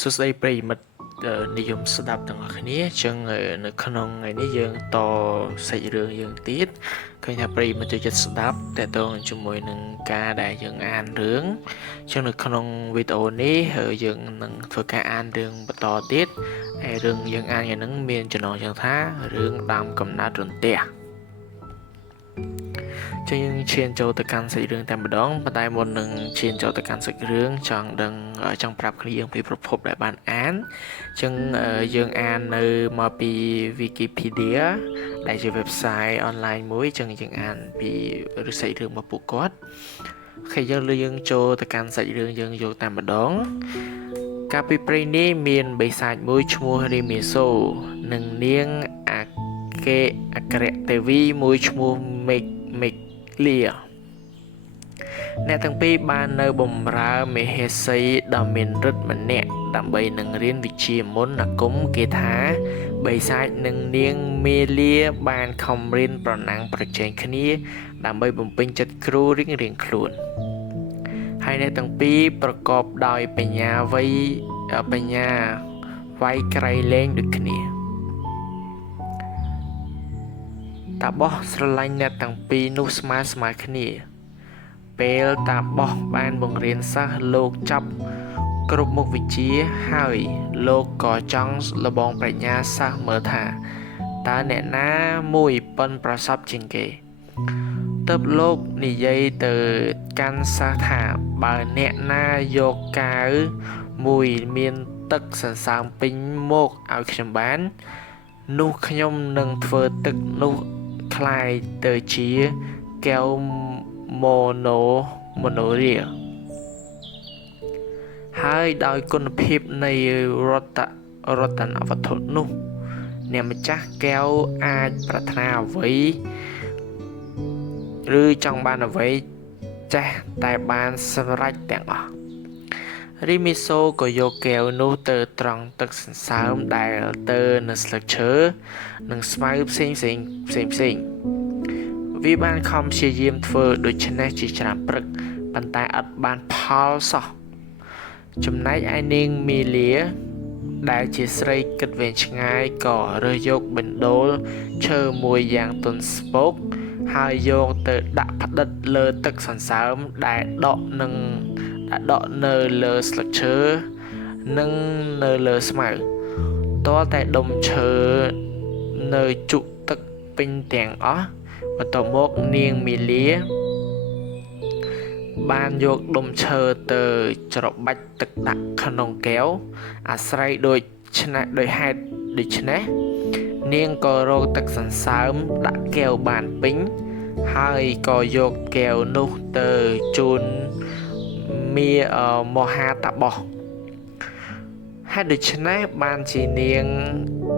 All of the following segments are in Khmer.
សួស្តីប្រិយមិត្តនិយមស្ដាប់ទាំងអស់គ្នាចឹងនៅក្នុងថ្ងៃនេះយើងតសាច់រឿងយើងទៀតឃើញថាប្រិយមិត្តចូលចិត្តស្ដាប់តើតើជាមួយនឹងការដែលយើងអានរឿងចឹងនៅក្នុងវីដេអូនេះយើងនឹងធ្វើការអានរឿងបន្តទៀតហើយរឿងយើងអានយ៉ាងហ្នឹងមានចំណងចឹងថារឿងដើមកំណើតរន្ទះចឹងយើងឈានចូលទៅកាន់សាច់រឿងតែម្ដងប៉ុន្តែមុននឹងឈានចូលទៅកាន់សាច់រឿងចង់ប្រាប់គ្នាយើងពីប្រភពដែលបានអានចឹងយើងអាននៅមកពី Wikipedia ដែលជា website online មួយចឹងយើងអានពីសាច់រឿងរបស់ពួកគាត់អូខេយើងចូលទៅកាន់សាច់រឿងយើងយកតែម្ដងកាលពីព្រេងនេះមានបិសាចមួយឈ្មោះរីមីសូនិងនាងអក្ខរទេវីមួយឈ្មោះមេកលាអ្នកទាំងពីរបាននៅបម្រើមហេសីដ៏មានឫទ្ធិម្នាក់ដើម្បីនឹងរៀនវិជ្ជាមន្តអាគមគេថាបិសាចនិងនាងមេលាបានខំរៀនប្រណាំងប្រជែងគ្នាដើម្បីបំពេញចិត្តគ្រូរៀងខ្លួនហើយអ្នកទាំងពីរប្រកបដោយបញ្ញាវាយក្រៃលែងដូចគ្នាតាបោះស្រឡាញ់អ្នកទាំងពីរនោះស្មើគ្នាពេលតាបោះបានបង្រៀនសិស្សលោកចាប់គ្រប់មុខវិជ្ជាហើយលោកក៏ចង់លបងប្រាជ្ញាសិស្សមើលថាតើអ្នកណាមួយប៉ិនប្រសពជាងគេទើបលោកនិយាយទៅកាន់សិស្សថាបើអ្នកណាយកកាវមួយមានទឹកសន្សើមពេញមកឲ្យខ្ញុំបាននោះខ្ញុំនឹងធ្វើទឹកនោះคล้ายទៅជាកែវម៉ូណូរាហើយដោយគុណភាពនៃរតនវត្ថុនោះអ្នកម្ចាស់កែវអាចប្រាថ្នាអ្វីឬចង់បានអ្វីចេះតែបានសម្រេចទាំងអស់រីមីសូក៏យកកែវនោះទៅត្រង់ទឹកសន្សើមដែលទៅនៅស្លឹកឈើនិងស្មៅផ្សេងវាបានខំព្យាយាមធ្វើដូច្នេះជាច្រើនព្រឹកប៉ុន្តែអត់បានផលសោះចំណែកឯនាងមីលាដែលជាស្រីគិតវែងឆ្ងាយក៏រើសយកបណ្ដូលឈើមួយយ៉ាងទន់ស្ពកហើយយកទៅដាក់ផ្ដិតលើទឹកសន្សើមដែលដក់នៅលើស្លឹកឈើនិងនៅលើស្មៅទាល់តែដុំឈើនៅជក់ទឹកពេញទាំងអស់បន្ទាប់មកនាងមីលាបានយកដុំឈើទៅច្របាច់ទឹកដាក់ក្នុងកែវអាស្រ័យដោយហេតុដូច្នេះនាងក៏រកទឹកសន្សើមដាក់កែវបានពេញហើយក៏យកកែវនោះទៅជូនមហាតាបោះហេតុដូច្នេះបានជានាង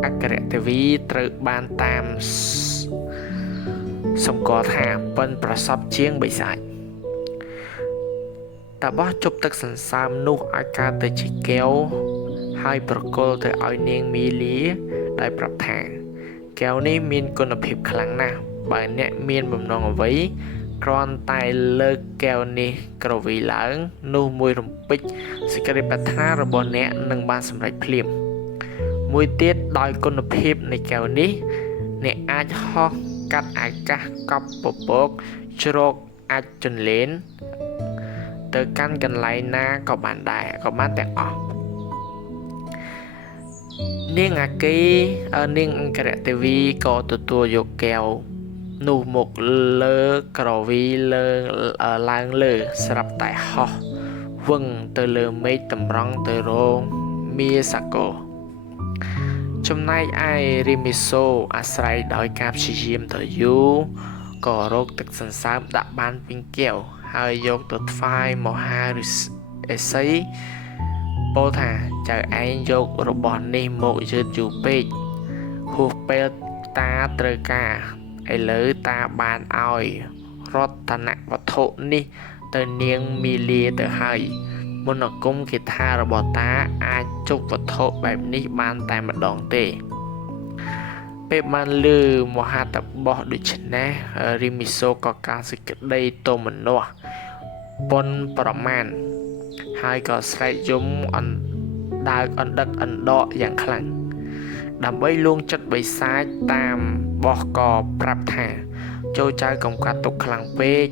អក្ខរទេវីត្រូវបានតាមសម្គាល់ថាប៉ិនប្រសពជាងបិសាចតាបោះជប់ទឹកសន្សើមនោះឲ្យកើតទៅជាកែវហើយប្រគល់ទៅឲ្យនាងមីលាដោយប្រាប់ថាកែវនេះមានគុណភាពខ្លាំងណាស់បើអ្នកមានបំណងអ្វីគ្រាន់តែលើកកែវនេះក្រវីឡើងនោះមួយរំពេចសេចក្តីប្រាថ្នារបស់អ្នកនឹងបានសម្រេចភ្លាមមួយទៀតដោយគុណភាពនៃកែវនេះអ្នកអាចហោះកាត់អាកាសកប់ពពកជ្រកអាចចន្លេនទៅកាន់កន្លែងណាក៏បានដែរក៏បានទាំងអស់នាងអង្គរទេវីក៏ទទួលយកកែវនោះមកលើក្រវីឡើងលើស្រាប់តែហោះវឹងទៅលើមេឃតម្រង់ទៅរងមាសកោចំណែកឯរីមីសូអាស្រ័យដោយការព្យាយាមដ៏យូរក៏រកទឹកសន្សើមដាក់បានពេញកែវហើយយកទៅថ្វាយមហាអេសីពោលថាចៅឯងយករបស់នេះមកយឺតយូរពេកហួសពេលតាត្រូវការឥឡូវតាបានឲ្យរតនវត្ថុនេះទៅនាងមីលាទៅហើយមន្តអាគមគេថារបស់តាអាចជប់វត្ថុបែបនេះបានតែម្ដងទេពេលបានលឺមហាតាបោះដូច្នេះរីមីសូក៏ការសេចក្តីទោមនស្សប៉ុនប្រមាណហើយក៏ស្រែកយំអណ្ ដើកអណ្ដឹកអណ្ដកយ៉ាងខ្លាំងដើម្បីលួងចិត្តបិសាចតាមបោះកប្រាប់ថាចូលចៅកំកាត់ទុកខ្លាំងពេក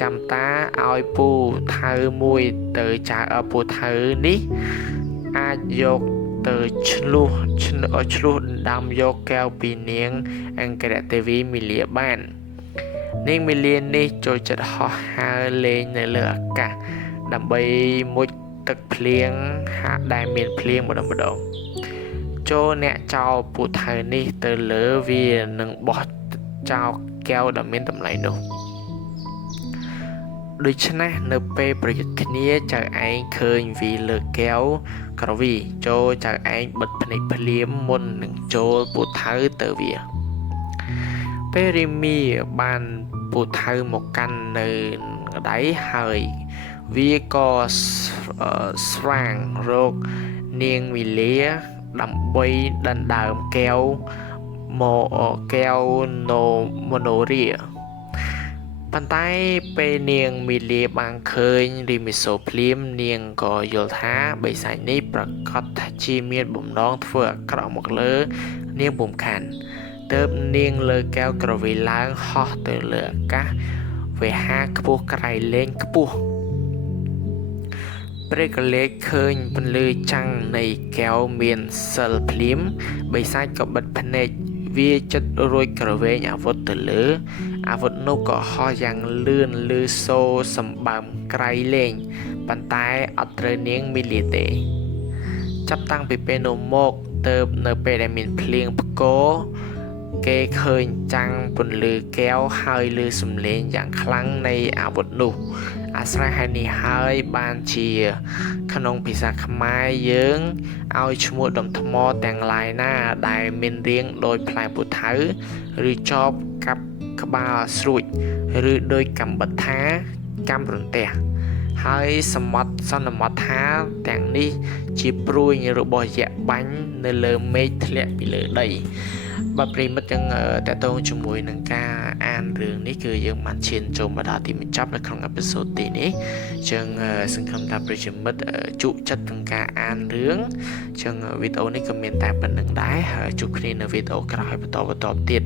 ចាំតាឲ្យពូថៅមួយទៅចៅពូថៅនេះអាចយកទៅឆ្លោះដណ្ដើមយកកែវពីនាងអង្គរទេវីមីលាបាននាងមីលានេះចូលចិត្តហោះហើរលេងនៅលើអាកាសដើម្បីមុជទឹកភ្លៀងហាក់ដែលមានភ្លៀងម្ដងចូលអ្នកចោលពូថៅនេះទៅលើវានឹងបោះចោលកែវដ៏មានតម្លៃនោះដូច្នេះនៅពេលប្រយុទ្ធគ្នាចៅឯងឃើញវីលើកែវក្រវីចូលចៅឯងបិទភ្នែកភ្លាមមុននឹងចូលពូថៅទៅវាពេលរីមីបានពូថៅមកកាន់នៅក្តីហើយវាក៏ស្វាងរកនាងមីលាដើម្បីដណ្ដើមកែវម៉ូណូរីប៉ុន្តែពេលនាងមីលាបានឃើញរីមីសូភ្លាមនាងក៏យល់ថាបិសាចនេះប្រកាសថាជាមានបំណងធ្វើអាក្រក់មកលើនាងពុំខានទើបនាងលើកែវក្រវីឡើងហោះទៅលើអាកាសវេហាខ្ពស់ក្រៃលែងខ្ពស់ព្រះកលេចឃើញពន្លឺចាំងនៃកែវមានសិលភ្លាមបិសាចក៏បិទភ្នែកវាចិត្តរួចក្រវែងអាវុធទៅលើអាវុធនោះក៏ហោះយ៉ាងលឿនលឺសូរសម្បើមក្រៃលែងប៉ុន្តែអត់ត្រូវនាងមីលាទេចាប់តាំងពីពេលនោះមកទៅនៅពេលដែលមានភ្លៀងផ្គរគេឃើញចាំងពន្លឺកែវហើយលឺសំឡេងយ៉ាងខ្លាំងនៃអាវុធនោះអាស្រ័យហេតុនេះហើយបានជាក្នុងភាសាខ្មែរយើងឲ្យឈ្មោះដុំថ្មទាំងឡាយណាដែលមានរាងដូចផ្លែពូថៅឬចបកាប់ក្បាលស្រួចឬដូចកំបិតថាកំរន្ទះហើយសន្មតថាទាំងនេះជាព្រួយរបស់យក្សបាញ់នៅលើមេឃធ្លាក់ពីលើដីបាទប្រិមិត្តចឹងតើតើជាមួយនឹងការអានរឿងនេះគឺយើងបានឈានចូលមកដល់ទីបញ្ចប់នៅក្នុងអេពីសូតទីនេះចឹងសង្ឃឹមថាប្រិយមិត្តជក់ចិត្តក្នុងការអានរឿងចឹងវីដេអូនេះក៏មានតែប៉ុណ្្នឹងដែរហើយជួបគ្នានៅវីដេអូក្រោយបន្តទៀត